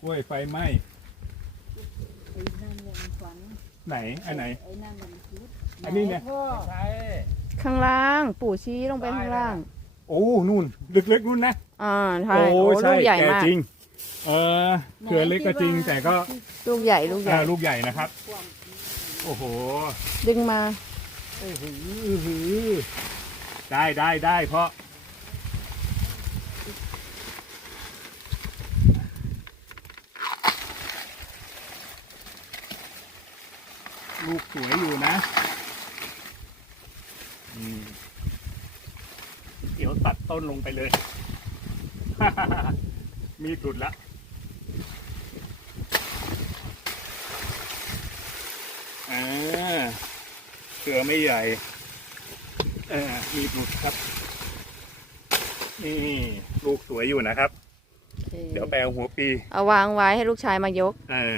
กล้วยไฟไหม้ไอ้นั่นแหละมันฝังไหนอันไหน ไอ้นั่นมันคิดอันนี้เนี่ยพ่อใช่ข้างล่าง ปู่ชี้ลงไปข้างล่าง โอ้นู่นลึกๆนู่นนะอ่าใช่โอ้โอ้ใช่ลูกใหญ่แก่มากจริง เออเขือเล็กก็จริง แต่ก็ลูกใหญ่ลูกใหญ่ อ่าลูกใหญ่นะครับโอ้โหดึงมา โอ้โหอื้อหือได้ได้ได้เพราะ ลูกสวยอยู่นะอืมเดี๋ยวตัดต้นลงไปเลย มีดหลุดละอ่าเกลือไม่ใหญ่เออมีดหลุดครับ นี่ลูกสวยอยู่นะครับโอเคเดี๋ยวแปลหัวปี เอาวางไว้ให้ลูกชายมายก เออ